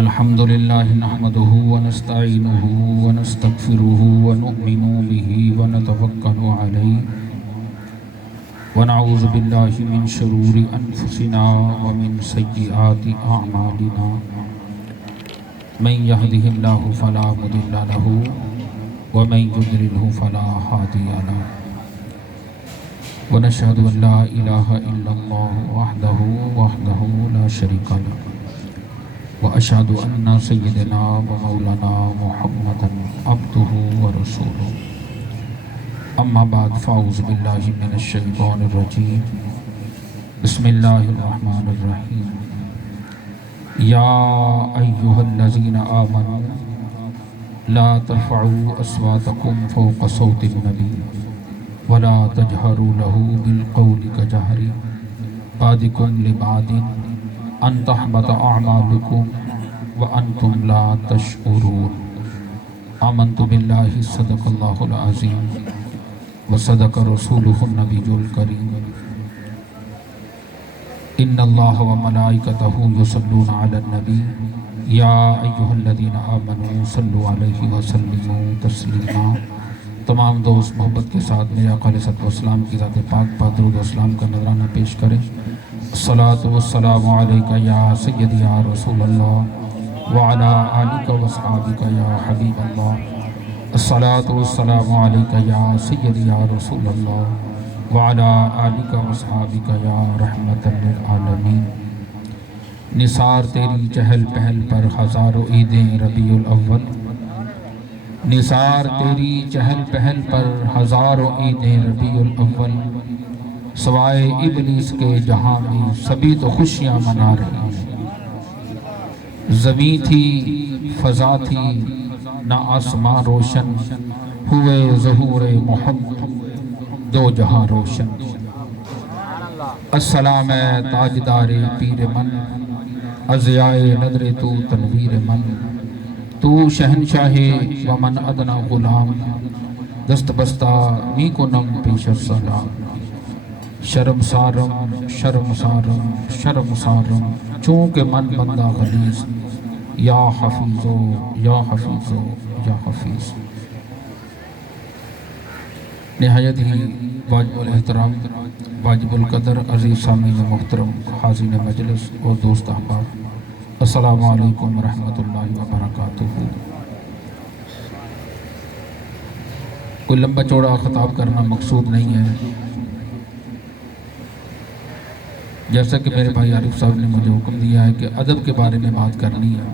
الحمد لله نحمده ونستعينه ونستغفره ونؤمن به ونتوكل عليه ونعوذ بالله من شرور أنفسنا ومن سيئات أعمالنا من يهده الله فلا مضل له ومن يضلله فلا هادي له ونشهد أن لا إله إلا الله وحده لا شريك له وأشهد أن سيدنا ومولانا محمدا عبده ورسوله أما بعد فأعوذ بالله من الشيطان الرجيم بسم الله الرحمن الرحيم يا أيها الذين آمنوا لا ترفعوا أصواتكم فوق صوت النبي ولا تجهروا له بالقول كجهر بعضكم لبعض أن تحبط أعمالكم وأنتم لا تشعرون آمنت بالله صدق الله العظيم وصدق رسوله النبي الكريم إن الله وملائكته يصلون على النبي يا أيها الذين آمنوا صلوا عليه وسلموا تسلیما۔ تمام دوست محبت کے ساتھ میرے آقا علیہ السلام کی ذات پاک پر درود و اسلام کا نذرانہ پیش کریں۔ الصلاۃ والسلام علیک یا سیدی یا رسول اللہ وعلی آلک واصحابک یا حبیب اللہ۔ الصلاۃ والسلام علیک یا سیدی یا رسول اللہ وعلی آلک واصحابک یا رحمت للعالمین۔ نثار تیری چہل پہل پر ہزاروں عیدیں ربیع الاول، نثار تیری چہل پہل پر ہزاروں عیدیں ربیع الاول، سوائے ابلیس کے جہاں میں سبھی تو خوشیاں منا رہے ہیں۔ زمین تھی فضا تھی نہ آسماں روشن، ہوئے ظہور محمد دو جہاں روشن۔ السلام ہے تاجدار پیر من، ازیائے نظر تو تنویر من، تو شہنشاہ ومن ادنا غلام، دست بستہ می کنم پیش السلام۔ شرم سارم شرم سارم شرم سارم چونکہ من بندہ غلیظ، یا حفیظو یا حفیظو یا حفیظ۔ نہایت ہی واجب الاحترام واجب القدر عزیز سامعین محترم حاضرین مجلس اور دوست احباب، السلام علیکم ورحمۃ اللہ وبرکاتہ۔ کوئی لمبا چوڑا خطاب کرنا مقصود نہیں ہے، جیسا کہ میرے بھائی عارف صاحب نے مجھے حکم دیا ہے کہ ادب کے بارے میں بات کرنی ہے۔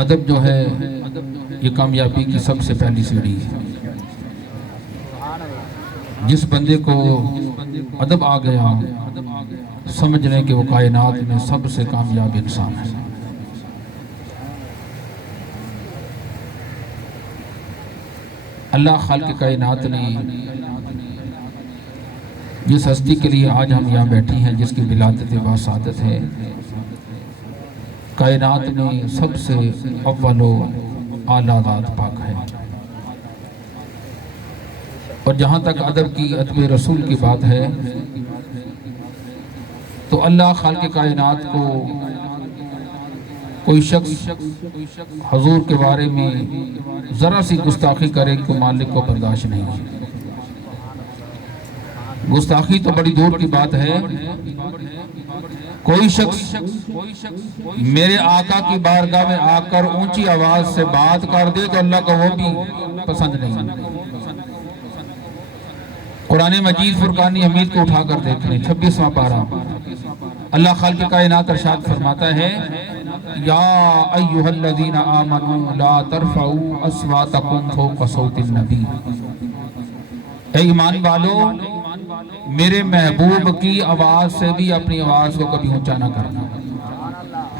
ادب جو ہے یہ کامیابی کی سب سے پہلی سیڑھی ہے۔ جس بندے کو ادب آ گیا سمجھ لیں کہ وہ کائنات میں سب سے کامیاب انسان ہے۔ اللہ خالق کائنات نے جس ہستی کے لیے آج ہم یہاں بیٹھی ہیں، جس کی ولادت باسعادت ہے، کائنات میں سب سے اول و اعلیٰ ذات پاک ہے۔ اور جہاں تک ادب کی ادب رسول کی بات ہے تو اللہ خالق کائنات کو کوئی شخص حضور کے بارے میں ذرا سی گستاخی کرے تو مالک کو برداشت نہیں ہے۔ گستاخی تو بڑی دور کی بات ہے، کوئی شخص میرے آقا کی بارگاہ میں آ کر اونچی آواز سے بات کر دے تو اللہ کو وہ بھی پسند نہیں۔ قرآن مجید فرقان حمید کو اٹھا کر دیکھیں 26واں پارہ، اللہ خالق کائنات ارشاد فرماتا ہے یا ایھا الذین آمنوا لا ترفعوا اصواتکم فوق صوت النبی، اے ایمان والو میرے محبوب کی آواز سے بھی اپنی آواز کو کبھی اونچا نہ کرنا۔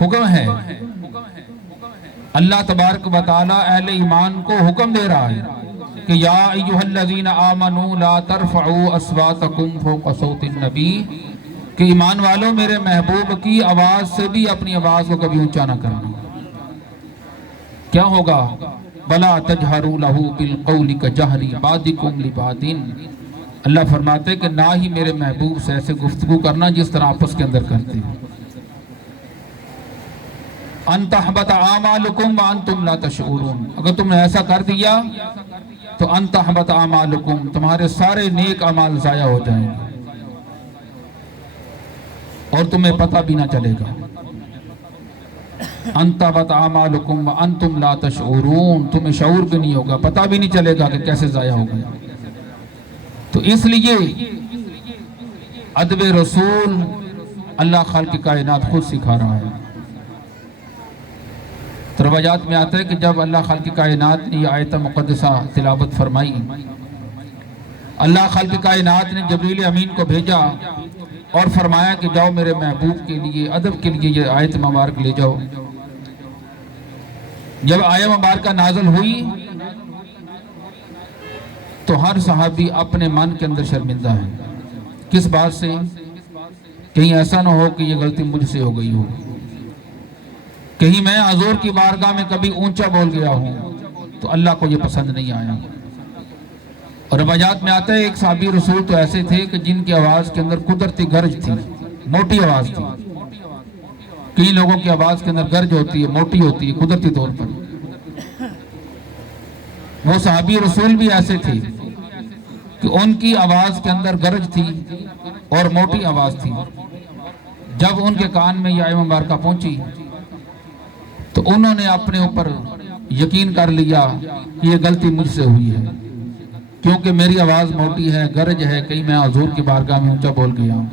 حکم ہے، اللہ تبارک و تعالی اہل ایمان کو حکم دے رہا ہے کہ یا ایھا الذین آمنوا لا ترفعوا اصواتکم فوق صوت النبی، کہ ایمان والوں میرے محبوب کی آواز سے بھی اپنی آواز کو کبھی اونچا نہ کرنا۔ کیا ہوگا؟ وَلَا تَجْهَرُوا لَهُ بِالْقَوْلِ كَجَهْرِ بَعْضِكُمْ لِبَعْضٍ، اللہ فرماتے کہ نہ ہی میرے محبوب سے ایسے گفتگو کرنا جس طرح آپس کے اندر کرتے ہیں. ان تحبط اعمالکم وانتم لا تشعرون، اگر تم نے ایسا کر دیا تو ان تحبط اعمالکم، تمہارے سارے نیک اعمال ضائع ہو جائیں گے اور تمہیں پتہ بھی نہ چلے گا. ان تحبط اعمالکم وانتم لا تشعرون، تمہیں شعور بھی نہیں ہوگا، پتہ بھی نہیں چلے گا کہ کیسے ضائع ہو گیا. تو اس لیے ادب رسول اللہ خالق کائنات خود سکھا رہا ہے. روایات میں آتا ہے کہ جب اللہ خالق کائنات نے یہ آیت مقدسہ تلاوت فرمائی، اللہ خالق کائنات نے جبریل امین کو بھیجا اور فرمایا کہ جاؤ میرے محبوب کے لیے ادب کے لیے یہ آیت مبارک لے جاؤ. جب آیت مبارکہ نازل ہوئی تو ہر صحابی اپنے من کے اندر شرمندہ ہے. کس بات سے؟ کہیں ایسا نہ ہو کہ یہ غلطی مجھ سے ہو گئی ہو، کہیں میں حضور کی بارگاہ میں کبھی اونچا بول گیا ہوں تو اللہ کو یہ پسند نہیں آیا. اور روایات میں آتا ہے ایک صحابی رسول تو ایسے تھے کہ جن کی آواز کے اندر قدرتی گرج تھی، موٹی آواز تھی. کئی لوگوں کی آواز کے اندر گرج ہوتی ہے، موٹی ہوتی ہے قدرتی طور پر. وہ صحابی رسول بھی ایسے تھے کہ ان کی آواز کے اندر گرج تھی اور موٹی آواز تھی. جب ان کے کان میں یہ آیت مبارکہ پہنچی تو انہوں نے اپنے اوپر یقین کر لیا کہ یہ غلطی مجھ سے ہوئی ہے، کیونکہ میری آواز موٹی ہے، گرج ہے، کہیں میں حضور کی بارگاہ میں اونچا بول گیا ہوں.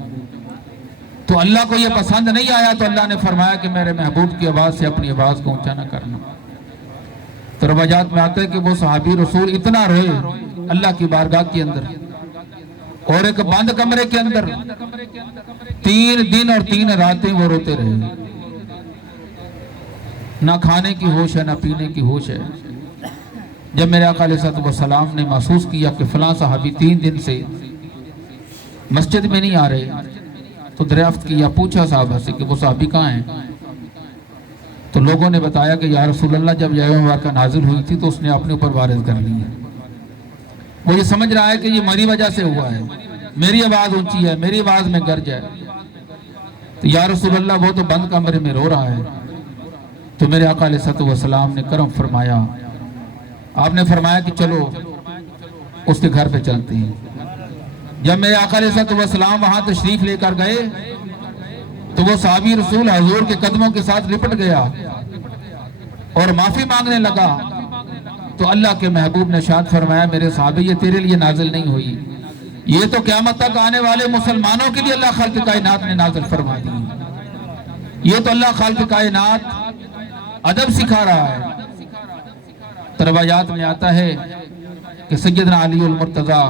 تو اللہ کو یہ پسند نہیں آیا تو اللہ نے فرمایا کہ میرے محبوب کی آواز سے اپنی آواز کو اونچا نہ کرنا. تو روایات میں آتا ہے کہ وہ صحابی رسول اتنا روئے اللہ کی بارگاہ کے اندر اور ایک بند کمرے کے اندر 3 دن اور 3 راتیں وہ روتے رہے. نہ کھانے کی ہوش ہے نہ پینے کی ہوش ہے. جب میرے آقا علیہ السلام نے محسوس کیا کہ فلاں صحابی 3 دن سے مسجد میں نہیں آ رہے تو دریافت کیا، پوچھا صحابہ سے کہ وہ صحابی کہاں ہیں؟ تو لوگوں نے بتایا کہ یا رسول اللہ جب یہ آیت مبارکہ نازل ہوئی تھی تو اس نے اپنے اوپر وارد کر لی ہے. وہ یہ سمجھ رہا ہے کہ یہ میری وجہ سے ہوا ہے، میری آواز اونچی ہے، میری آواز میں گرج ہے. تو یا رسول اللہ وہ تو بند کمرے میں رو رہا ہے. تو میرے آقا علیہ السلام نے کرم فرمایا، آپ نے فرمایا کہ چلو اس کے گھر پہ چلتے ہیں. جب میرے آقا علیہ السلام وہاں تشریف لے کر گئے تو وہ صحابی رسول حضور کے قدموں کے ساتھ لپٹ گیا اور معافی مانگنے لگا. تو اللہ کے محبوب نے ارشاد فرمایا میرے صحابی یہ تیرے لیے نازل نہیں ہوئی، یہ تو قیامت تک آنے والے مسلمانوں کے لیے اللہ خالق کائنات نے نازل فرما دی. یہ تو اللہ خالق کائنات ادب سکھا رہا ہے. روایات میں آتا ہے کہ سیدنا علی المرتضیٰ،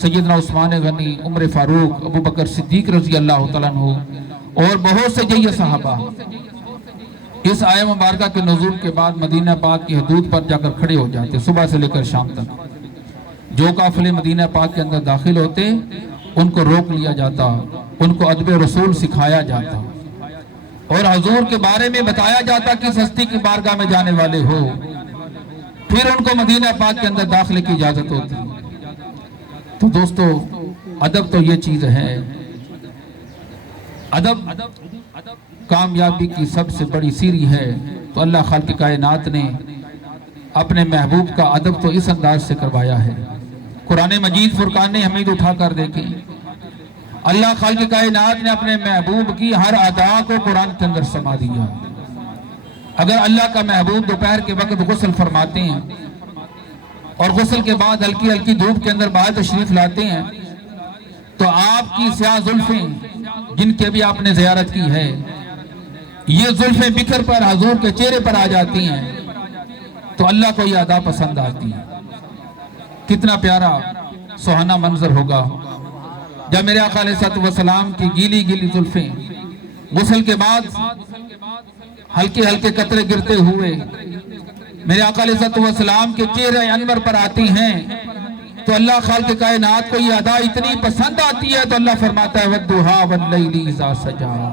سیدنا عثمان غنی، عمر فاروق، ابو بکر صدیق رضی اللہ تعالیٰ عنہ اور بہت سے جیسے صحابہ اس آیت مبارکہ کے نزول کے بعد مدینہ پاک کی حدود پر جا کر کھڑے ہو جاتے. صبح سے لے کر شام تک جو قافلے مدینہ پاک کے اندر داخل ہوتے ان کو روک لیا جاتا، ان کو ادب رسول سکھایا جاتا اور حضور کے بارے میں بتایا جاتا کہ ہستی کی بارگاہ میں جانے والے ہو. پھر ان کو مدینہ پاک کے اندر داخلے کی اجازت ہوتی. تو دوستو ادب تو یہ چیز ہے. ادب کامیابی کی سب سے بڑی سیڑھی ہے. تو اللہ خالق کائنات نے اپنے محبوب کا ادب تو اس انداز سے کروایا ہے. قرآن مجید فرقان حمید اٹھا کر دیکھیں، اللہ خالق کائنات نے اپنے محبوب کی ہر ادا کو قرآن کے اندر سما دیا. اگر اللہ کا محبوب دوپہر کے وقت غسل فرماتے ہیں اور غسل کے بعد ہلکی ہلکی دھوپ کے اندر باہر تشریف لاتے ہیں تو آپ کی سیاہ زلفیں جن کی بھی آپ نے زیارت کی ہے یہ زلفیں بکھر پر حضور کے چہرے پر آ جاتی ہیں تو اللہ کو یہ ادا پسند آتی ہے. کتنا پیارا سہانا منظر ہوگا جب میرے آقا علیہ السلام کی گیلی گیلی زلفیں غسل کے بعد ہلکے ہلکے قطرے گرتے ہوئے میرے آقا علیہ السلام کے چہرے انور پر آتی ہیں تو اللہ خالق کائنات کو یہ ادا اتنی پسند آتی ہے تو اللہ فرماتا ہے وَالضُّحَىٰ وَاللَّيْلِ إِذَا سَجَىٰ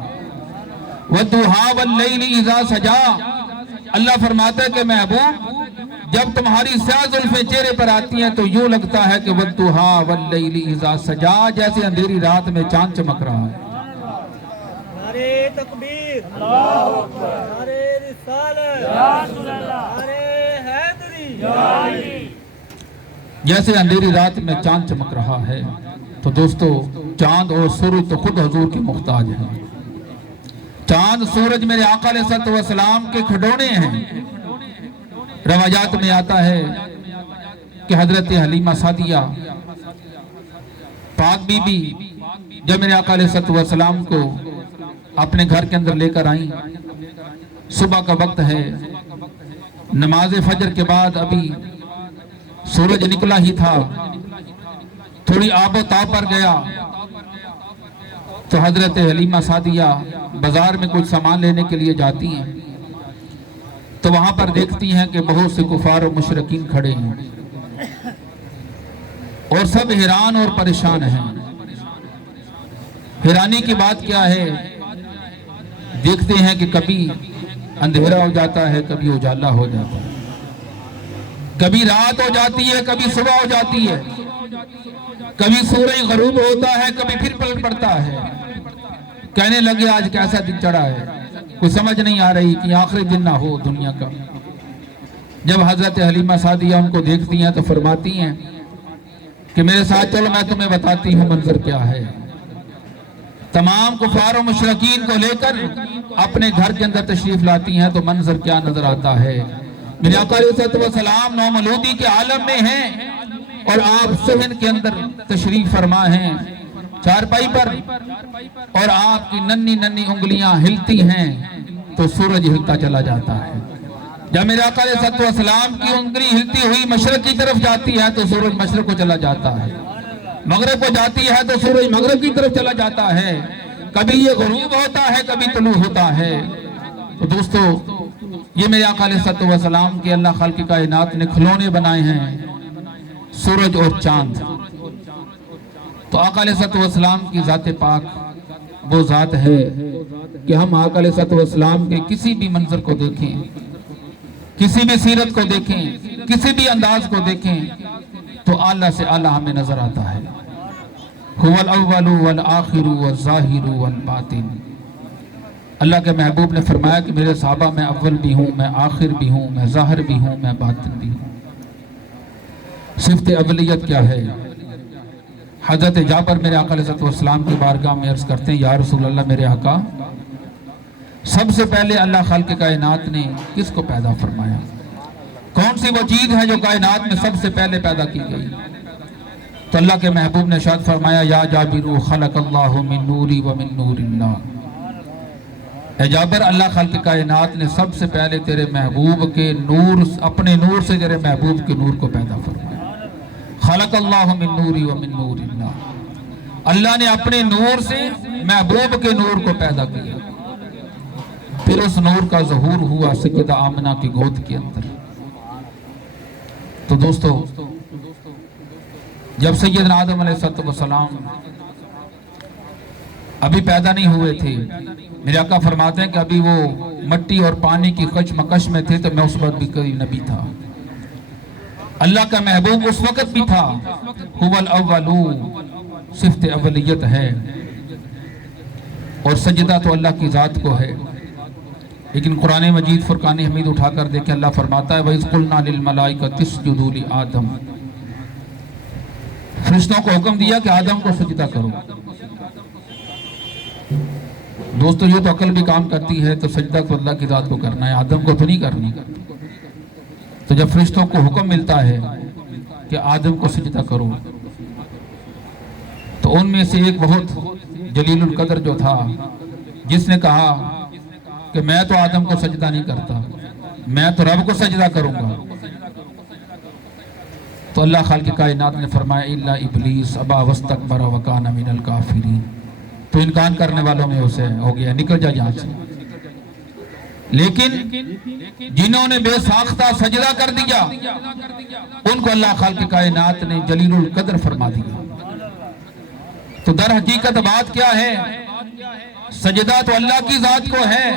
وَالضُّحَىٰ وَاللَّيْلِ إِذَا سَجَىٰ. اللہ فرماتا ہے کہ محبوب جب تمہاری سیاہ زلفیں چہرے پر آتی ہیں تو یوں لگتا ہے کہ وَالضُّحَا وَاللَّيْلِ إِذَا سَجَا، جیسے اندھیری رات میں چاند چمک رہا ہے۔ نعرے تکبیر، اللہ اکبر، نعرے رسالت، یا رسول اللہ، نعرے حیدری، جیسے اندھیری رات میں چاند چمک رہا ہے۔ تو دوستو، چاند اور سورج تو خود حضور کے محتاج ہیں۔ چاند سورج میرے آقا علیہ الصلوۃ والسلام کے کھڈونے ہیں۔ روایات میں آتا ہے کہ حضرت حلیمہ سعدیہ پاک بی بی جب میرے آقا علیہ الصلوۃ والسلام کو اپنے گھر کے اندر لے کر آئیں، صبح کا وقت ہے، نماز فجر کے بعد ابھی سورج نکلا ہی تھا، تھوڑی آب و تاب پر گیا تو حضرت حلیمہ سعدیہ بازار میں کچھ سامان لینے کے لیے جاتی ہیں تو وہاں پر دیکھتی ہیں کہ بہت سے کفار و مشرکین کھڑے ہیں اور سب حیران اور پریشان ہیں۔ حیرانی کی بات کیا ہے؟ دیکھتے ہیں کہ کبھی اندھیرا ہو جاتا ہے، کبھی اجالا ہو جاتا ہے، کبھی رات ہو جاتی ہے، کبھی صبح ہو جاتی ہے، کبھی سورج غروب ہوتا ہے، کبھی پھر پلٹ پڑتا ہے۔ کہنے لگے آج کیسا دن چڑھا ہے، کوئی سمجھ نہیں آ رہی کہ آخری دن نہ ہو دنیا کا۔ جب حضرت حلیمہ سعدیہ ان کو دیکھتی ہیں تو فرماتی ہیں کہ میرے ساتھ چلو، میں تمہیں بتاتی ہوں منظر کیا ہے۔ تمام کفار و مشرکین کو لے کر اپنے گھر کے اندر تشریف لاتی ہیں تو منظر کیا نظر آتا ہے۔ میرے آقا علیہ الصلوۃ والسلام نومولودی کے عالم میں ہیں اور آپ صحن کے اندر تشریف فرما ہیں چارپائی پر، اور آپ کی ننھی ننھی انگلیاں ہلتی ہیں تو سورج ہلتا چلا جاتا ہے۔ جب میرے آقا علیہ الصلوۃ والسلام کی انگلی ہلتی ہوئی مشرق کی طرف جاتی ہے تو سورج مشرق کو چلا جاتا ہے، مغرب کو جاتی ہے تو سورج مغرب کی طرف چلا جاتا ہے، کبھی یہ غروب ہوتا ہے، کبھی طلوع ہوتا ہے۔ تو دوستو، یہ میرے آقا علیہ الصلوۃ والسلام کے اللہ خالق کائنات نے کھلونے بنائے ہیں، سورج اور چاند۔ تو آقا علیہ الصلوۃ والسلام کی ذات پاک وہ ذات ہے کہ ہم آقا علیہ الصلوۃ والسلام کے کسی بھی منظر کو دیکھیں، کسی بھی سیرت کو دیکھیں، کسی بھی انداز کو دیکھیں تو اعلیٰ سے اعلیٰ ہمیں نظر آتا ہے۔ هو الاول والآخر والظاہر والباطن۔ اللہ کے محبوب نے فرمایا کہ میرے صحابہ میں اول بھی ہوں، میں آخر بھی ہوں، میں ظاہر بھی ہوں، میں باطن بھی ہوں۔ صفت اولیت کیا ہے؟ حضرت جابر میرے آقا علیہ السلام کی بارگاہ میں عرض کرتے ہیں، یا رسول اللہ، میرے آقا، سب سے پہلے اللہ خالق کائنات نے کس کو پیدا فرمایا؟ کون سی وہ چیز ہے جو کائنات میں سب سے پہلے پیدا کی گئی؟ تو اللہ کے محبوب نے ارشاد فرمایا، یا جابر خلق اللہ من نوری ومن نور اللہ۔ اے جابر، اللہ خالق کائنات نے سب سے پہلے تیرے محبوب کے نور، اپنے نور سے تیرے محبوب کے نور کو پیدا فرمایا۔ خلق اللہ من نوری ومن نور اللہ، اللہ نے اپنے نور سے محبوب کے نور کو پیدا کیا، پھر اس نور کا ظہور ہوا سیدہ آمنہ کی گود کے اندر۔ تو دوستو، جب سیدنا آدم علیہ السلام ابھی پیدا نہیں ہوئے تھے، میرے آقا فرماتے ہیں کہ ابھی وہ مٹی اور پانی کی کشمکش میں تھے، تو میں اس وقت بھی کوئی نبی تھا، اللہ کا محبوب اس وقت بھی تھا۔ هو الاول، صفت اولیت ہے، اور سجدہ تو اللہ کی ذات کو ہے۔ لیکن قرآن مجید فرقان حمید اٹھا کر دیکھیں، اللہ فرماتا ہے وَإِذْ قُلْنَا لِلْمَلَائِكَةِ اسْجُدُوا لِآدَمَ، فرشتوں کو حکم دیا کہ آدم کو سجدہ کرو۔ دوستو، یہ تو عقل بھی کام کرتی ہے، تو سجدہ تو اللہ کی ذات کو کرنا ہے، آدم کو تو نہیں کرنا۔ تو جب فرشتوں کو حکم ملتا ہے کہ آدم کو سجدہ کرو، تو ان میں سے ایک بہت جلیل القدر جو تھا، جس نے کہا کہ میں تو آدم کو سجدہ نہیں کرتا، میں تو رب کو سجدہ کروں گا۔ تو اللہ خالق کائنات نے فرمایا الا ابلیس ابا واستکبر وکان من الکافرین، تو انکار کرنے والوں میں اسے ہو گیا، نکل جا یہاں سے۔ لیکن جنہوں نے بے ساختہ سجدہ کر دیا، ان کو اللہ خالق کائنات نے جلیل القدر فرما دیا۔ تو در حقیقت بات کیا ہے؟ سجدہ تو اللہ کی ذات کو ہے،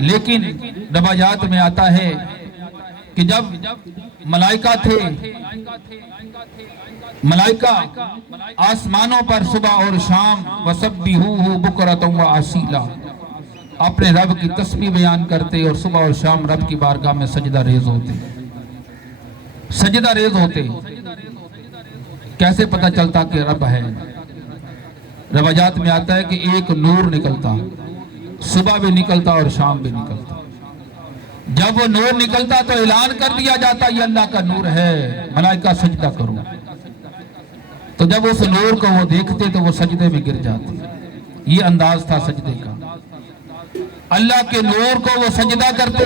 لیکن روایات میں آتا ہے کہ جب ملائکہ تھے، ملائکہ آسمانوں پر صبح اور شام وَسَبِّحُوهُ بُكْرَةً وَأَصِيلًا اپنے رب کی تسبیح بیان کرتے اور صبح اور شام رب کی بارگاہ میں سجدہ ریز ہوتے، سجدہ ریز ہوتے۔ کیسے پتہ چلتا کہ رب ہے؟ روایات میں آتا ہے کہ ایک نور نکلتا، صبح بھی نکلتا اور شام بھی نکلتا۔ جب وہ نور نکلتا تو اعلان کر دیا جاتا یہ اللہ کا نور ہے، ملائکہ سجدہ کرو۔ تو جب اس نور کو وہ دیکھتے تو وہ سجدے میں گر جاتے۔ یہ انداز تھا سجدے کا، اللہ کے نور کو وہ سجدہ کرتے،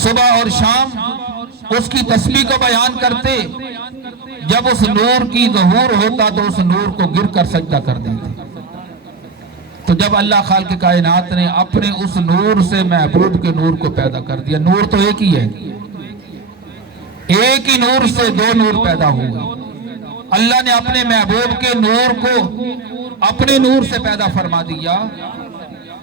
صبح اور شام اس کی تسبیح کو بیان کرتے۔ جب اس نور کی ظہور ہوتا تو اس نور کو گر کر سجدہ کر دیتے۔ تو جب اللہ خالق کائنات نے اپنے اس نور سے محبوب کے نور کو پیدا کر دیا، نور تو ایک ہی ہے، ایک ہی نور سے دو نور پیدا ہوئے۔ اللہ نے اپنے محبوب کے نور کو اپنے نور سے پیدا فرما دیا۔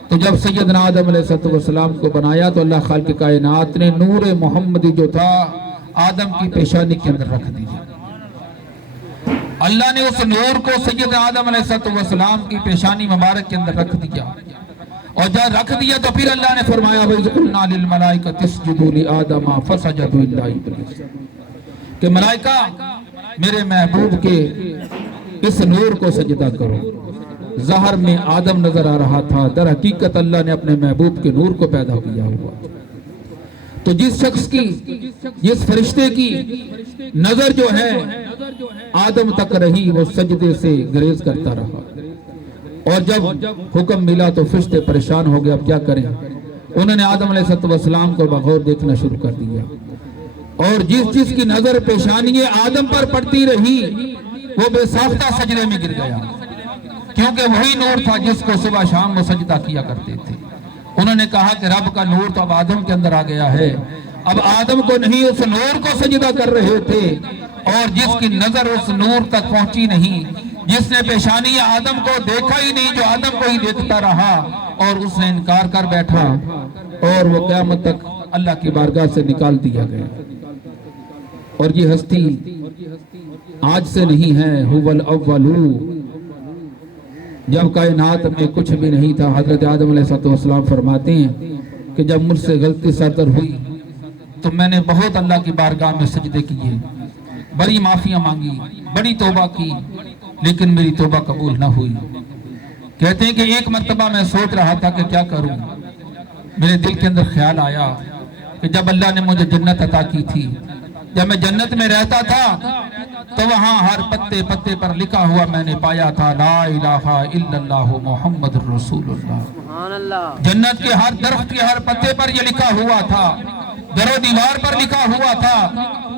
تو جب سیدنا آدم علیہ السلام کو بنایا تو اللہ خالق کائنات نے نور محمدی جو تھا آدم کی پیشانی کے اندر رکھ دیا۔ اللہ نے اس نور کو سیدنا آدم علیہ السلام کی پیشانی مبارک کے اندر رکھ دیا، اور جب رکھ دیا تو پھر اللہ نے فرمایا وَإِذْ قُلْنَا لِلْمَلَائِكَةِ اسْجُدُوا لِآدَمَ فَسَجَدُوا إِلَّا إِبْلِيسَ کہ ملائکہ میرے محبوب کے اس نور کو سجدہ کرو۔ ظاہر میں آدم نظر آ رہا تھا، در حقیقت اللہ نے اپنے محبوب کے نور کو پیدا کیا ہوا۔ تو جس شخص کی، جس فرشتے کی نظر جو ہے آدم تک رہی وہ سجدے سے گریز کرتا رہا، اور جب حکم ملا تو فرشتے پریشان ہو گئے اب کیا کریں۔ انہوں نے آدم علیہ السلام کو بغور دیکھنا شروع کر دیا، اور جس کی نظر پیشانی آدم پر پڑتی رہی وہ بے ساختہ سجدے میں گر گیا، کیونکہ وہی نور تھا جس کو صبح شام وہ سجدہ کیا کرتے تھے۔ انہوں نے کہا کہ رب کا نور تو اب آدم کے اندر آ گیا ہے، اب آدم کو نہیں اس نور کو سجدہ کر رہے تھے، اور جس کی نظر اس نور تک پہنچی نہیں، جس نے پیشانی آدم کو دیکھا ہی نہیں، جو آدم کو ہی دیکھتا رہا اور اس نے انکار کر بیٹھا، اور وہ قیامت تک اللہ کی بارگاہ سے نکال دیا گیا۔ اور یہ ہستی آج سے نہیں ہے، هو الاول، جب کائنات میں کچھ بھی نہیں تھا حضرت آدم علیہ السلام فرماتے ہیں کہ جب مجھ سے غلطی صدر ہوئی تو میں نے بہت اللہ کی بارگاہ میں سجدے کیے، بڑی معافیاں مانگی، بڑی توبہ کی، لیکن میری توبہ قبول نہ ہوئی۔ کہتے ہیں کہ ایک مرتبہ میں سوچ رہا تھا کہ کیا کروں، میرے دل کے اندر خیال آیا کہ جب اللہ نے مجھے جنت عطا کی تھی، جب میں جنت میں رہتا تھا تو وہاں ہر پتے پتے پر لکھا ہوا میں نے پایا تھا لا الہ الا اللہ محمد الرسول اللہ۔ جنت کے ہر درخت کے ہر پتے پر یہ لکھا ہوا تھا، در و دیوار پر لکھا ہوا تھا۔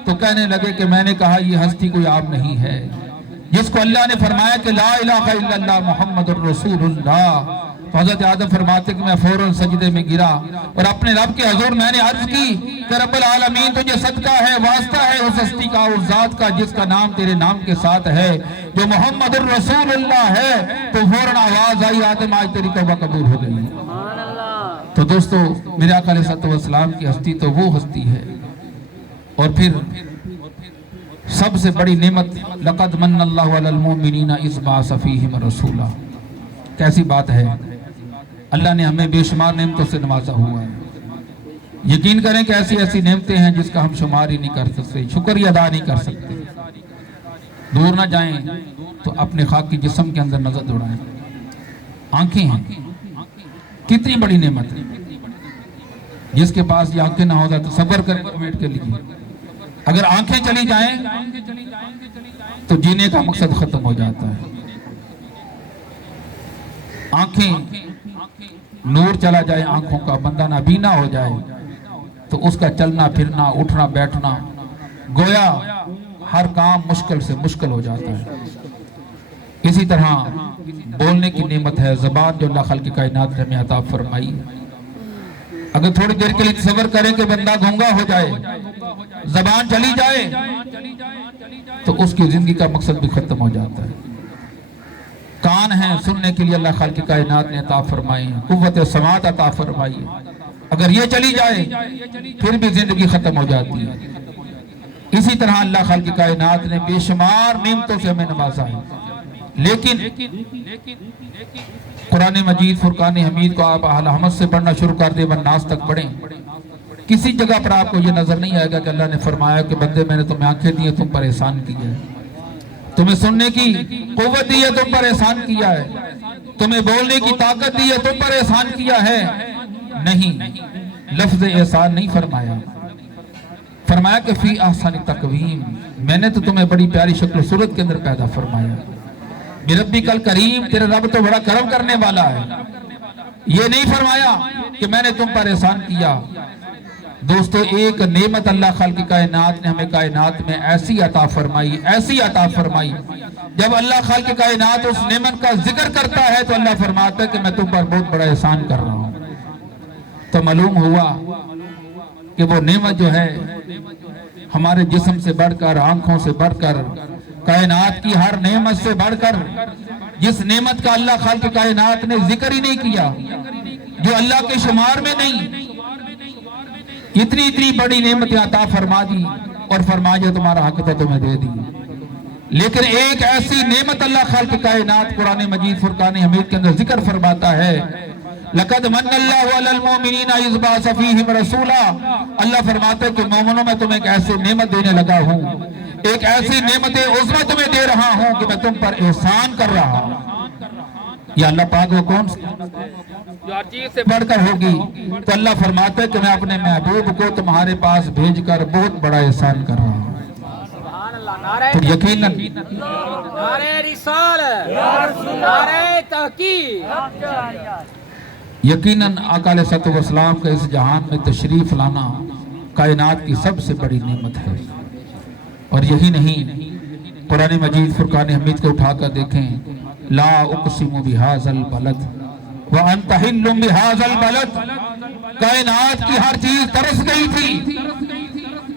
تو کہنے لگے کہ میں نے کہا یہ ہستی کوئی عام نہیں ہے، جس کو اللہ نے فرمایا کہ لا الہ الا اللہ محمد الرسول اللہ۔ تو حضرت آدم فرماتے کہ میں فوراً سجدے میں گرا اور اپنے رب کے حضور میں نے عرض کی کہ رب العالمین تجھے صدقہ ہے، واسطہ ہے اس ہستی کا، اس ذات کا جس کا نام تیرے نام کے ساتھ ہے، جو محمد الرسول اللہ ہے۔ تو فوراً آواز آئی آدم آج تیری توبہ قبول ہو گئی۔ تو دوستو میرے آقا علیہ السلام کی ہستی تو وہ ہستی ہے، اور پھر سب سے بڑی نعمت لقد من اللہ علی المؤمنین اذ بعث فیہم رسولا۔ کیسی بات ہے، اللہ نے ہمیں بے شمار نعمتوں سے نوازا ہوا ہے۔ یقین کریں کہ ایسی ایسی نعمتیں ہیں جس کا ہم شمار ہی نہیں کر سکتے، شکریہ ادا نہیں کر سکتے۔ دور نہ جائیں تو اپنے خاکی جسم کے اندر نظر دوڑائیں، آنکھیں ہیں، کتنی بڑی نعمت ہے۔ جس کے پاس یہ آنکھیں نہ ہو جائے تو صبر کریں کووڈ کے لیے، اگر آنکھیں چلی جائیں تو جینے کا مقصد ختم ہو جاتا ہے۔ آنکھیں نور چلا جائے آنکھوں کا، بندہ نابینا ہو جائے تو اس کا چلنا پھرنا اٹھنا بیٹھنا گویا ہر کام مشکل سے مشکل ہو جاتا ہے۔ اسی طرح بولنے کی نعمت ہے، زبان جو اللہ خالق کائنات نے ہمیں عطا فرمائی۔ اگر تھوڑی دیر کے لیے تصور کریں کہ بندہ گونگا ہو جائے، زبان چلی جائے تو اس کی زندگی کا مقصد بھی ختم ہو جاتا ہے۔ کان ہیں سننے کے لیے اللہ خالق کائنات نے عطا فرمائی، قوت سماعت عطا فرمائی، اگر یہ چلی جائے پھر بھی زندگی ختم ہو جاتی ہے۔ اسی طرح اللہ خالق کائنات نے بے شمار نعمتوں سے ہمیں نوازا ہے، لیکن قرآن مجید فرقان حمید کو آپ اعلی حمد سے پڑھنا شروع کر دیں والناس تک پڑھیں، کسی جگہ پر آپ کو یہ نظر نہیں آئے گا کہ اللہ نے فرمایا کہ بندے میں نے تمہیں آنکھیں دی ہیں، تم پر احسان کیا ہے، تمہیں سننے کی قوت دی ہے، تم پر احسان کیا ہے، تمہیں بولنے کی طاقت دی ہے، تم پر احسان کیا ہے۔ نہیں، لفظ احسان نہیں فرمایا، فرمایا کہ فی احسن تقویم، میں نے تو تمہیں بڑی پیاری شکل و صورت کے اندر پیدا فرمایا۔ بربک الکریم، تیرے رب تو بڑا کرم کرنے والا ہے۔ یہ نہیں فرمایا کہ میں نے تم پر احسان کیا۔ دوستو، ایک نعمت اللہ خالق کائنات نے ہمیں کائنات میں ایسی عطا فرمائی، جب اللہ خالق کائنات اس نعمت کا ذکر کرتا ہے تو اللہ فرماتا ہے کہ میں تم پر بہت بڑا احسان کر رہا ہوں۔ تو معلوم ہوا کہ وہ نعمت جو ہے ہمارے جسم سے بڑھ کر، آنکھوں سے بڑھ کر، کائنات کی ہر نعمت سے بڑھ کر، جس نعمت کا اللہ خالق کائنات نے ذکر ہی نہیں کیا، جو اللہ کے شمار میں نہیں، اتنی بڑی نعمت عطا فرما دی اور فرمایا تمہارا حق تھا تمہیں دے دی۔ لیکن ایک ایسی نعمت اللہ خالق کائنات قرآن مجید فرقان حمید کے اندر ذکر فرماتا ہے، لَقَدْ مَنَّ اللَّهُ عَلَى الْمُؤْمِنِينَ إِذْ بَعَثَ فِيهِمْ رَسُولًا، اللہ فرماتا ہے کہ مومنوں میں تمہیں ایک ایسی نعمت دینے لگا ہوں، ایک ایسی نعمت عظمی تمہیں دے رہا ہوں کہ میں تم پر احسان کر رہا ہوں۔ یا اللہ پاک وہ کون جو ہر چیز سے بڑھ کر ہوگی؟ تو اللہ فرماتا ہے کہ میں اپنے محبوب کو تمہارے پاس بھیج کر بہت بڑا احسان کر رہا ہوں۔ تو یقیناً نعرہ رسالت، نعرہ تحقیق، یقیناً آقا علیہ الصلوۃ والسلام کا اس جہان میں تشریف لانا کائنات کی سب سے بڑی نعمت ہے۔ اور یہی نہیں، قرآن مجید فرقان حمید کو اٹھا کر دیکھیں، لا اقسم بہذا البلد وانت حل بہذا البلد، کائنات کی ہر چیز ترس گئی تھی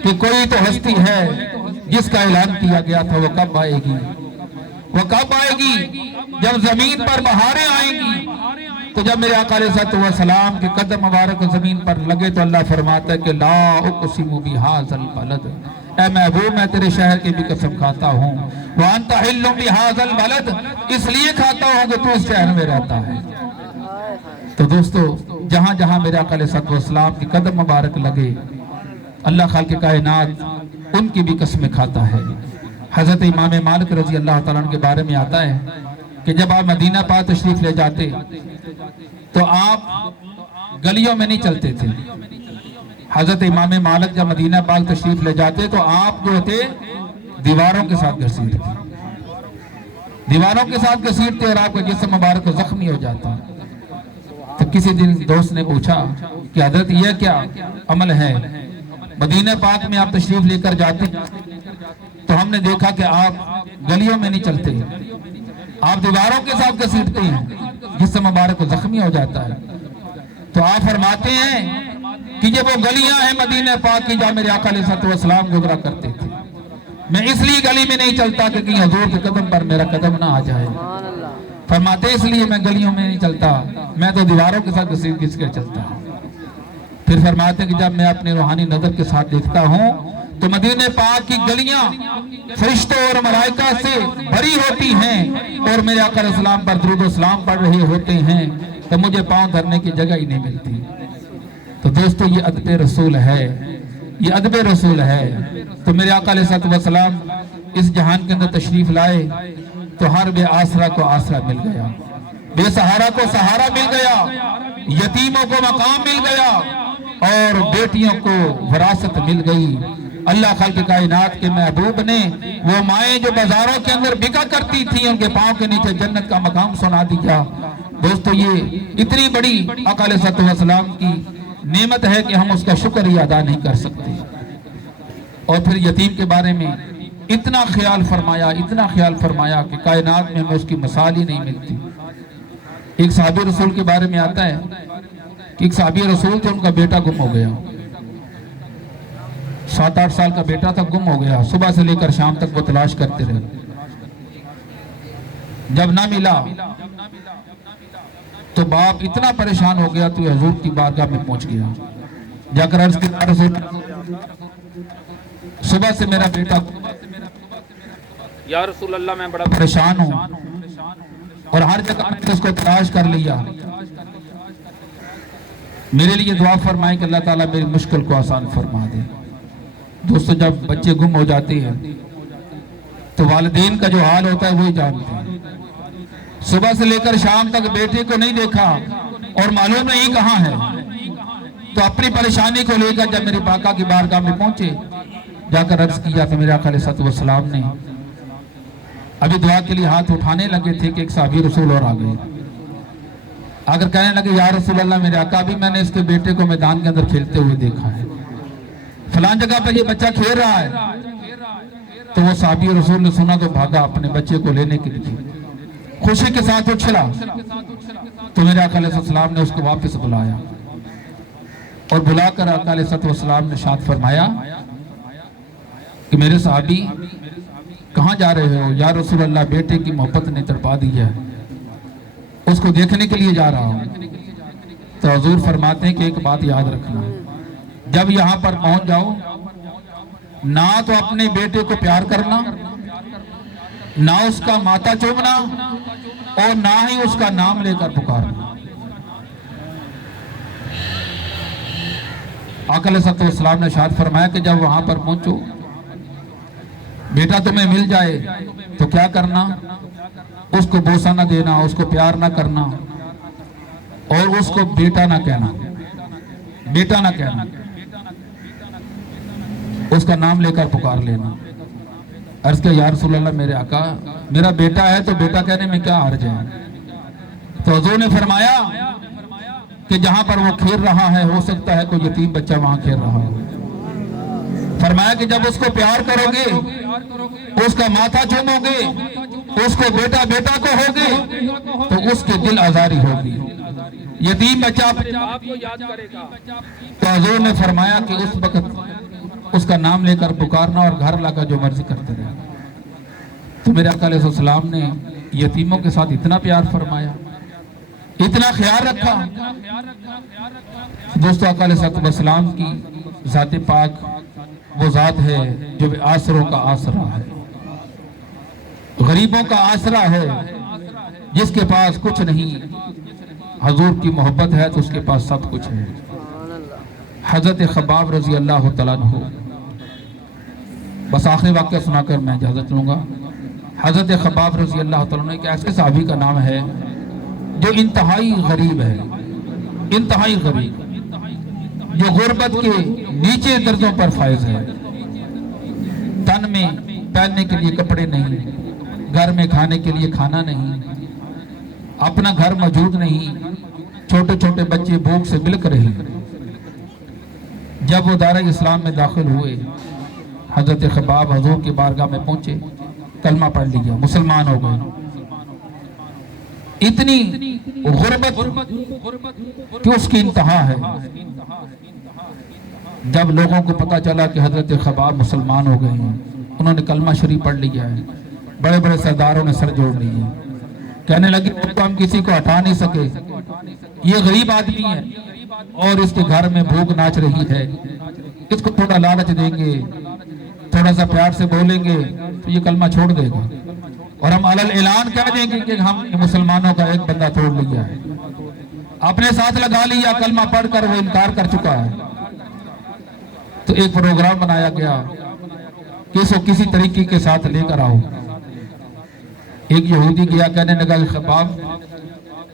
کہ کوئی تو ہستی ہے جس کا اعلان کیا گیا تھا، وہ کب آئے گی؟ وہ کب آئے گی؟ جب زمین پر بہاریں آئیں گی۔ تو جب میرے آقا علیہ الصلوۃ والسلام کے قدم مبارک زمین پر لگے تو اللہ فرماتا ہے کہ لا اقسم بہذا البلد، اے محبوب میں تیرے شہر کی بھی قسم کھاتا ہوں، وانت حل بہذا البلد، اس لیے کھاتا ہوں کہ تو اس شہر میں رہتا ہے۔ تو دوستو، جہاں جہاں میرے آقا علیہ الصلوۃ والسلام کے قدم مبارک لگے، اللہ خالق کائنات ان کی بھی قسمیں کھاتا ہے۔ حضرت امام مالک رضی اللہ تعالیٰ عنہ کے بارے میں آتا ہے کہ جب آپ مدینہ پاک تشریف لے جاتے تو آپ گلیوں میں نہیں چلتے تھے۔ حضرت امام مالک جب مدینہ پاک تشریف لے جاتے تو آپ جو تھے دیواروں کے ساتھ گھسیٹتے تھے، دیواروں کے ساتھ گھسیٹتے اور آپ کا جسم مبارک زخمی ہو جاتا۔ تو کسی دن دوست نے پوچھا کہ حضرت یہ کیا عمل ہے؟ مدینہ پاک میں آپ تشریف لے کر جاتے تو ہم نے دیکھا کہ آپ گلیوں میں نہیں چلتے، آپ دیواروں کے ساتھ گھسیٹتے ہیں، جسم مبارک زخمی ہو جاتا ہے۔ تو آپ فرماتے ہیں کہ یہ وہ گلیاں ہیں مدینہ پاک کی جہاں میرے آقا علیہ الصلوۃ والسلام گزرا کرتے تھے، میں اس لیے گلی میں نہیں چلتا کہ کہیں حضور کے قدم پر میرا قدم نہ آ جائے۔ فرماتے اس لیے میں گلیوں میں نہیں چلتا، میں تو دیواروں کے ساتھ گھس کے چلتا ہوں۔ پھر فرماتے ہیں کہ جب میں اپنی روحانی نظر کے ساتھ دیکھتا ہوں تو مدینہ پاک کی گلیاں فرشتوں اور ملائکہ سے بھری ہوتی ہیں اور میرے آقا علیہ السلام پر درود و سلام پڑھ رہے ہوتے ہیں تو مجھے پاؤں دھرنے کی جگہ ہی نہیں ملتی۔ تو دوستو، یہ ادب رسول ہے، یہ ادب رسول ہے۔ تو میرے آقا علیہ الصلوۃ والسلام اس جہان کے اندر تشریف لائے تو ہر بے آسرا کو آسرا مل گیا، بے سہارا کو سہارا مل گیا، یتیموں کو مقام مل گیا اور بیٹیوں کو وراثت مل گئی۔ اللہ خالق کائنات کے محبوب نے وہ مائیں جو بازاروں کے اندر بکا کرتی تھیں، ان کے پاؤں کے نیچے جنت کا مقام سنا دیا۔ دوستو، یہ اتنی بڑی آقا علیہ الصلوۃ والسلام کی نعمت ہے کہ ہم اس کا شکر ہی ادا نہیں کر سکتے۔ اور پھر یتیم کے بارے میں اتنا خیال فرمایا کہ کائنات میں ہمیں اس کی مثال ہی نہیں ملتی۔ ایک صحابی رسول کے بارے میں آتا ہے کہ ایک صحابی رسول تھے، ان کا بیٹا گم ہو گیا، 7-8 سال کا بیٹا تھا، گم ہو گیا۔ صبح سے لے کر شام تک وہ تلاش کرتے رہے، جب نہ ملا تو باپ اتنا پریشان ہو گیا تو حضور کی بارگاہ میں پہنچ گیا، جا کر عرض کیا رسول صبح سے میرا بیٹا یا رسول اللہ میں بڑا پریشان ہوں اور ہر جگہ میں نے اس کو تلاش کر لیا، میرے لیے دعا فرمائیں کہ اللہ تعالیٰ میری مشکل کو آسان فرما دے۔ دوستو جب بچے گم ہو جاتے ہیں تو والدین کا جو حال ہوتا ہے وہی جانتے ہیں۔ صبح سے لے کر شام تک بیٹے کو نہیں دیکھا اور معلوم نہیں کہاں ہے، تو اپنی پریشانی کو لے کر جب میرے باقا کی بارگاہ میں پہنچے، جا کر عرض کیا تو میرے آقا علیہ السلام نے ابھی دعا کے لیے ہاتھ اٹھانے لگے تھے کہ ایک صحابی رسول اور آ گئے، اگر کہنے لگے یا رسول اللہ میرے آقا بھی میں نے اس کے بیٹے کو میدان کے اندر کھیلتے ہوئے دیکھا ہے، فلان جگہ پر یہ بچہ کھیل رہا ہے۔ تو وہ صحابی رسول نے سنا تو بھاگا اپنے بچے کو لینے کے لیے، خوشی کے ساتھ اچھلا، تو میرے آقا علیہ السلام نے اس کو واپس بلایا اور بلا کر آقا علیہ السلام نے ارشاد فرمایا کہ میرے صحابی کہاں جا رہے ہو؟ یا رسول اللہ بیٹے کی محبت نے تڑپا دی ہے، اس کو دیکھنے کے لیے جا رہا ہوں۔ تو حضور فرماتے ہیں کہ ایک بات یاد رکھنا، جب یہاں پر پہنچ جاؤ نہ تو اپنے بیٹے کو پیار کرنا، نہ اس کا ماتھا چومنا اور نہ ہی اس کا نام لے کر پکارنا۔ آقا علیہ السلام نے ارشاد فرمایا کہ جب وہاں پر پہنچو بیٹا تمہیں مل جائے تو کیا کرنا؟ اس کو بوسہ نہ دینا، اس کو پیار نہ کرنا اور اس کو بیٹا نہ کہنا، بیٹا نہ کہنا، اس کا نام لے کر پکار لینا۔ عرض کیا یا رسول اللہ میرے آقا میرا بیٹا ہے تو بیٹا کہنے میں کیا حرج ہے؟ تو حضور نے فرمایا کہ جہاں پر وہ کھیل رہا ہے ہو سکتا ہے کوئی یتیم بچہ وہاں کھیل رہا ہو۔ فرمایا کہ جب اس کو پیار کرو گے، اس کا ماتھا چومو گے، اس کو بیٹا بیٹا کو ہوگے تو اس کے دل آزاری ہوگی، یتیم بچہ اپنے باپ کو یاد کرے گا۔ تو حضور نے فرمایا کہ اس وقت اس کا نام لے کر پکارنا اور گھر لا کر جو مرضی کرتے رہے۔ تو میرے آقا علیہ السلام نے یتیموں کے ساتھ اتنا پیار فرمایا، اتنا خیال رکھا۔ دوستو آقا علیہ السلام کی ذات پاک وہ ذات ہے جو آسروں کا آسرا ہے، غریبوں کا آسرا ہے، جس کے پاس کچھ نہیں حضور کی محبت ہے تو اس کے پاس سب کچھ ہے۔ حضرت خباب رضی اللہ تعالیٰ عنہ، بس آخری واقعہ سنا کر میں اجازت لوں گا۔ حضرت خباب رضی اللہ تعالیٰ عنہ ایک ایسے صحابی کا نام ہے جو انتہائی غریب ہے، انتہائی غریب، جو غربت کے نیچے درجوں پر فائز ہے، تن میں پہننے کے لیے کپڑے نہیں، گھر میں کھانے کے لیے کھانا نہیں، اپنا گھر موجود نہیں، چھوٹے چھوٹے بچے بھوک سے بلک رہے۔ جب وہ دارِ اسلام میں داخل ہوئے، حضرت خباب حضور کی بارگاہ میں پہنچے، کلمہ پڑھ لیا، مسلمان ہو گئے۔ اتنی غربت کہ اس کی انتہا ہے۔ جب لوگوں کو پتا چلا کہ حضرت خباب مسلمان ہو گئے ہیں، انہوں نے کلمہ شریف پڑھ لیا ہے، بڑے بڑے سرداروں نے سر جوڑ لیے، کہنے لگے تو ہم کسی کو ہٹا نہیں سکے، یہ غریب آدمی ہے اور اس کے گھر میں بھوک ناچ رہی ہے، اس کو تھوڑا لالچ دیں گے، تھوڑا سا پیار سے بولیں گے تو یہ کلمہ چھوڑ دے گا، اور ہم علل اعلان کہہ دیں گے کہ ہم مسلمانوں کا ایک بندہ توڑ لیا ہے، اپنے ساتھ لگا لیا، کلمہ پڑھ کر وہ انکار کر چکا ہے۔ تو ایک پروگرام بنایا گیا کہ اس کو کسی طریقے کے ساتھ لے کر آؤ۔ ایک یہودی گیا، کہنے لگا کہ خباب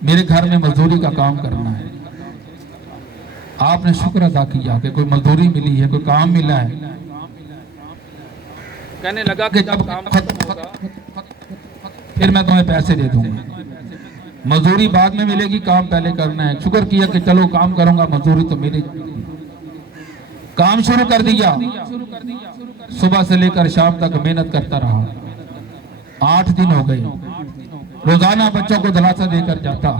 میرے گھر میں مزدوری کا کام کرنا ہے۔ آپ نے شکر ادا کیا کہ کوئی مزدوری ملی ہے، کوئی کام ملا ہے۔ کہنے لگا کہ جب کام ختم ہوگا پھر میں تمہیں پیسے دے دوں گا، مزدوری بعد میں ملے گی، کام پہلے کرنا ہے۔ شکر کیا کہ چلو کام کروں گا، مزدوری تو ملے گی۔ کام شروع کر دیا، صبح سے لے کر شام تک محنت کرتا رہا۔ 8 دن ہو گئے، روزانہ بچوں کو دلاسا دے کر جاتا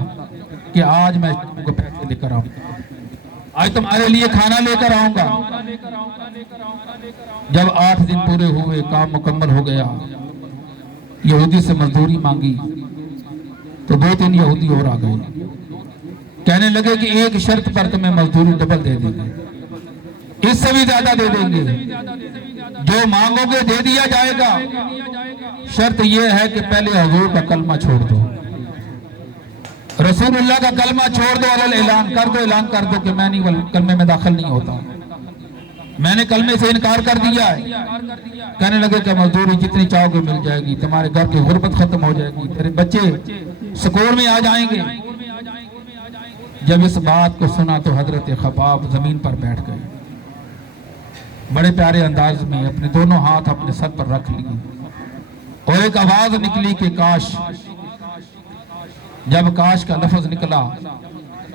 کہ آج میں کو پیسے لے کر آؤں، آج تمہارے لیے کھانا لے کر آؤں گا۔ جب 8 دن پورے ہوئے، کام مکمل ہو گیا، یہودی سے مزدوری مانگی تو 2-3 یہودی اور آ گئے، کہنے لگے کہ ایک شرط پر تمہیں مزدوری ڈبل دے دیں گے، اس سے بھی زیادہ دے دیں گے، جو مانگو گے دے دیا جائے گا، شرط یہ ہے کہ پہلے حضور کا کلمہ چھوڑ دو، رسول اللہ کا کلمہ چھوڑ دو، اعلان کر دو کہ میں نہیں کلمے میں داخل نہیں ہوتا، میں نے کلمے سے انکار کر دیا ہے۔ کہنے لگے کہ مزدوری جتنی چاہو گے مل جائے گی، تمہارے گھر کی غربت ختم ہو جائے گی، تیرے بچے سکون میں آ جائیں گے۔ جب اس بات کو سنا تو حضرت خباب زمین پر بیٹھ گئے، بڑے پیارے انداز میں اپنے دونوں ہاتھ اپنے سر پر رکھ لیے، اور ایک آواز نکلی کہ کاش۔ جب کاش کا لفظ نکلا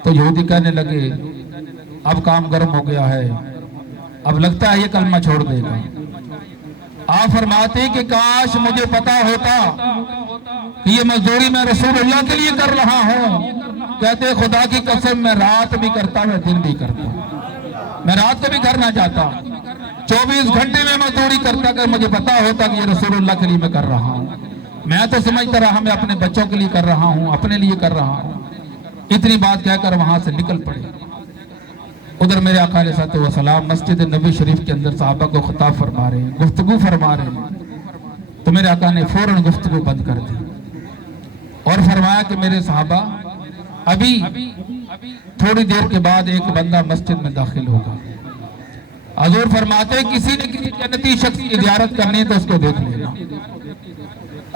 تو یہودی کہنے لگے اب کام گرم ہو گیا ہے، اب لگتا ہے یہ کلمہ چھوڑ دے گا۔ آپ فرماتے کہ کاش مجھے پتا ہوتا کہ یہ مزدوری میں رسول اللہ کے لیے کر رہا ہوں، کہتے خدا کی قسم میں رات بھی کرتا، میں دن بھی کرتا، میں رات کو بھی گھر نہ جاتا، 24 گھنٹے میں مزدوری کرتا، اگر مجھے پتا ہوتا کہ یہ رسول اللہ کے لیے میں کر رہا ہوں۔ میں تو سمجھتا رہا میں اپنے بچوں کے لیے کر رہا ہوں، اپنے لیے کر رہا ہوں۔ اتنی بات کہہ کر وہاں سے نکل پڑے۔ ادھر میرے آقا علیہ الصلوۃ والسلام مسجد نبوی شریف کے اندر صحابہ کو خطاب فرما رہے ہیں، گفتگو فرما رہے ہیں، تو میرے آقا نے فوراً گفتگو بند کر دی اور فرمایا کہ میرے صحابہ ابھی تھوڑی دیر کے بعد ایک بندہ مسجد میں داخل ہوگا۔ حضور فرماتے کسی نے کسی جنتی شخص کی زیارت کرنی ہے تو اس کو دیکھ لینا۔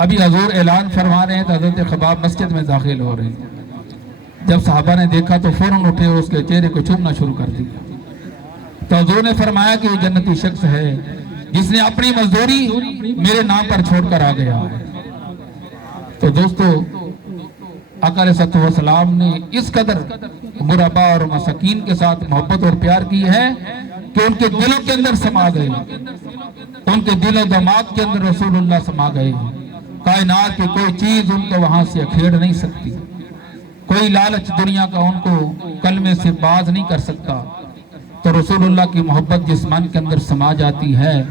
ابھی حضور اعلان فرما رہے ہیں تو حضرت خباب مسجد میں داخل ہو رہے ہیں۔ جب صحابہ نے دیکھا تو فوراً اٹھے اور اس کے چہرے کو چومنا شروع کر دیا۔ تو حضور نے فرمایا کہ یہ جنتی شخص ہے جس نے اپنی مزدوری میرے نام پر چھوڑ کر آ گیا ہے۔ تو دوستو آقا علیہ الصلوۃ والسلام نے اس قدر غربا اور مساکین کے ساتھ محبت اور پیار کی ہے کہ ان کے دلوں کے اندر سما گئے، ان کے دل و دماغ کے اندر رسول اللہ سما گئے۔ کائنات کی کوئی چیز ان کو وہاں سے اکھیڑ نہیں سکتی، کوئی لالچ دنیا کا ان کو کلمے سے باز نہیں کر سکتا۔ تو رسول اللہ کی محبت جس من کے اندر سما جاتی ہے،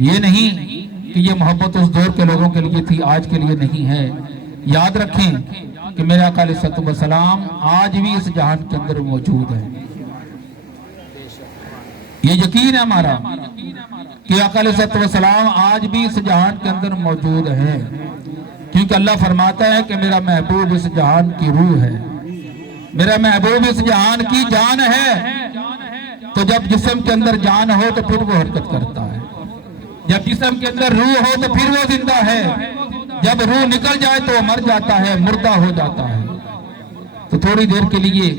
یہ نہیں کہ یہ محبت اس دور کے لوگوں کے لیے تھی، آج کے لیے نہیں ہے۔ یاد رکھیں کہ میرے آقا علیہ الصلوۃ والسلام آج بھی اس جہان کے اندر موجود ہے۔ یہ یقین ہے ہمارا کہ آقا علیہ الصلوۃ والسلام آج بھی اس جہان کے اندر موجود ہے، کیونکہ اللہ فرماتا ہے کہ میرا محبوب اس جہان کی روح ہے، میرا محبوب اس جہان کی جان ہے۔ تو جب جسم کے اندر جان ہو تو پھر وہ حرکت کرتا ہے، جب جسم کے اندر روح ہو تو پھر وہ زندہ ہے، جب روح نکل جائے تو وہ مر جاتا ہے، مردہ ہو جاتا ہے۔ تو تھوڑی دیر کے لیے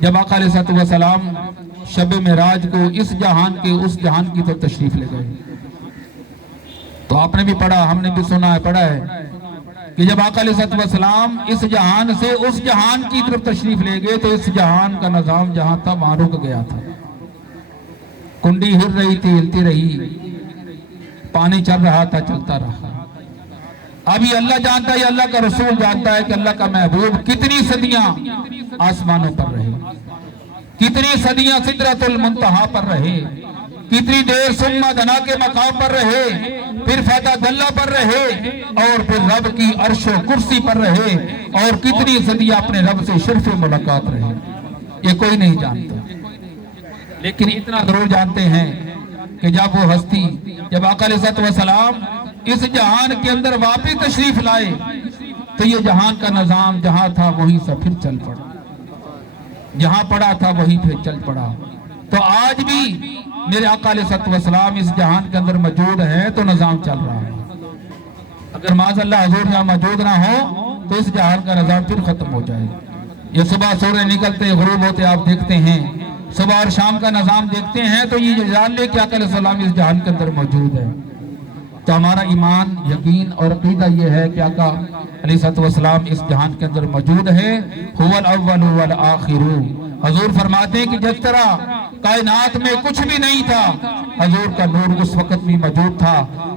جب آقا علیہ الصلوۃ والسلام شب معراج کو اس جہان کے اس جہان کی تو تشریف لے گئے، تو آپ نے بھی پڑھا، ہم نے بھی سنا ہے، پڑھا ہے کہ جب آقا علیہ الصلوۃ والسلام اس جہان سے اس جہان کی طرف تشریف لے گئے تو اس جہان کا نظام جہاں تھا وہاں رک گیا تھا، کنڈی ہل رہی تھی، ہلتی رہی، پانی چل رہا تھا، چلتا رہا۔ اب یہ اللہ جانتا ہے، یہ اللہ کا رسول جانتا ہے کہ اللہ کا محبوب کتنی صدیاں آسمانوں پر رہے، کتنی صدیاں سدرۃ المنتہا پر رہے، کتنی دیر ثم دنا کے مقام پر رہے، پھر فتح دلہ پر رہے، اور پھر رب کی عرش و کرسی پر رہے، اور کتنی صدیاں اپنے رب سے شرف ملاقات رہے۔ یہ کوئی نہیں جانتا، لیکن اتنا ضرور جانتے ہیں کہ جب وہ ہستی، جب آقا علیہ الصلوۃ والسلام اس جہان کے اندر واپس تشریف لائے تو یہ جہان کا نظام جہاں تھا وہیں سے پھر چل پڑا، جہاں پڑا تھا وہیں پھر چل پڑا۔ تو آج بھی میرے آقا علیہ الصلوۃ والسلام اس جہان کے اندر موجود ہیں تو نظام چل رہا ہے۔ اگر معاذ اللہ حضور یہاں موجود نہ ہو تو اس جہان کا نظام پھر ختم ہو جائے گا۔ یہ صبح سورج نکلتے غروب ہوتے آپ دیکھتے ہیں، صبح اور شام کا نظام دیکھتے ہیں، تو یہ جان لے کہ آقا علیہ السلام اس جہان کے اندر موجود ہے۔ تو ہمارا ایمان، یقین اور عقیدہ یہ ہے کہ آقا علیہ الصلوۃ والسلام اس جہان کے اندر موجود ہے۔ هو الاول والآخر، حضور فرماتے ہیں کہ جس طرح کائنات میں کچھ بھی نہیں تھا، حضور کا نور اس وقت بھی موجود تھا،